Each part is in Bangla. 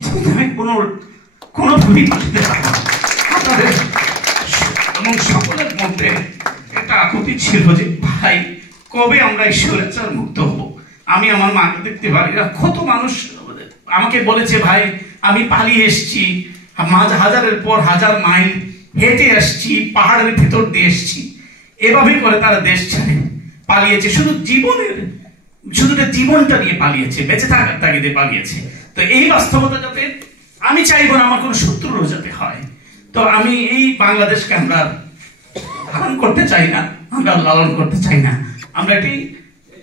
আমি কোনোভাবেই পাঠাতে পারবো না। আপনাদের এবং সকলের মধ্যে একটা আকুতি ছিল যে ভাই কবে আমরা এই স্বৈরাচার মুক্ত হব। আমি আমার মাকে দেখতে পারি না, কত মানুষ আমাকে বলেছে ভাই আমি পালিয়ে এসছি, হাজারের পর হাজার মাইল হেঁটে আসছি, পাহাড়ের ভিতর দিয়ে এসছি, এভাবে করে তারা দেশ ছেড়ে পালিয়েছে, শুধু জীবনটা নিয়ে পালিয়েছে, বেঁচে থাকার তাগিদে পালিয়েছে। তো এই বাস্তবতা যাতে আমি চাইবো না আমার কোনো শত্রুরও যাতে হয়। তো আমি এই বাংলাদেশকে আমরা ধারণ করতে চাই না, আমরা লালন করতে চাই না, আমরা একটি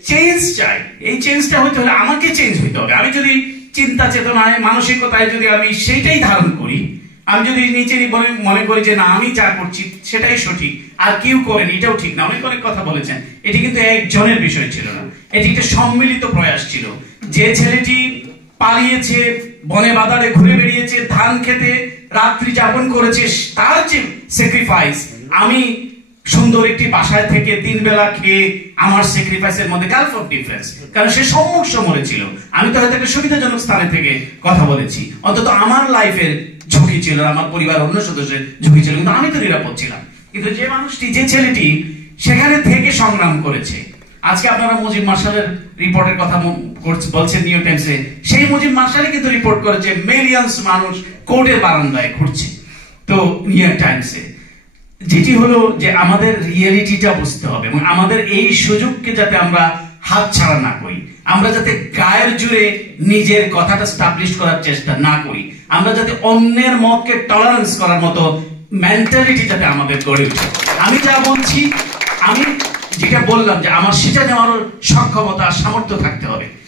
চেঞ্জ চাই। এই চেঞ্জটা হইতে হলে আমাকে চেঞ্জ হইতে হবে। আমি যদি চিন্তা চেতনায় মানসিকতায় যদি আমি সেইটাই ধারণ করি, আমি যদি নিজেরই মনে করি যে না আমি যা করছি সেটাই সঠিক আর কেউ করেনি, এটাও ঠিক না। অনেক কথা বলেছেন, এটি কিন্তু একজনের বিষয় ছিল না, এটি একটা সম্মিলিত প্রয়াস ছিল। যে ছেলেটি পালিয়েছে, বনে বাজারে ঘুরে বেরিয়েছে, ধান খেতে রাত্রি যাপন করেছে, তার যে স্যাক্রিফাইস, আমি সুন্দর একটি বাসায় থেকে 3 বেলা খেয়ে, আমার স্যাক্রিফাইসের মধ্যে গালফ অফ ডিফারেন্স। কারণ সে সম্মুখ সমরে ছিল, আমি তো হয়তো একটা সুবিধাজনক স্থানে থেকে কথা বলেছি, অন্তত আমার লাইফের ঝুঁকি ছিল, আমার পরিবার অন্য সদস্যের ঝুঁকি ছিল, কিন্তু আমি তো নিরাপদ ছিলাম। কিন্তু যে মানুষটি, যে ছেলেটি সেখানে থেকে সংগ্রাম করেছে, আজকে আপনারা মুজিব মার্শালের রিপোর্টের কথা বলছেন নিউ টাইমসে, সেই মুজিব মার্শালই কিন্তু রিপোর্ট করেছে মিলিয়নস মানুষ কোর্টের বারান্দায় ঘুরছে। তো নিউ টাইমসে যেটি হলো যে আমাদের রিয়েলিটিটা বুঝতে হবে এবং আমাদের এই সুযোগকে যাতে আমরা হাতছাড়া না করি, আমরা যাতে গায়ের জুড়ে নিজের কথাটা স্টাবলিশ করার চেষ্টা না করি, আমরা যাতে অন্যের মতকে টলারেন্স করার মতো মেন্টালিটি যাতে আমাদের গড়ে ওঠে। আমি যা বলছি, আমি যেটা বললাম যে আমার সেটা নেওয়ার সক্ষমতা, সামর্থ্য থাকতে হবে।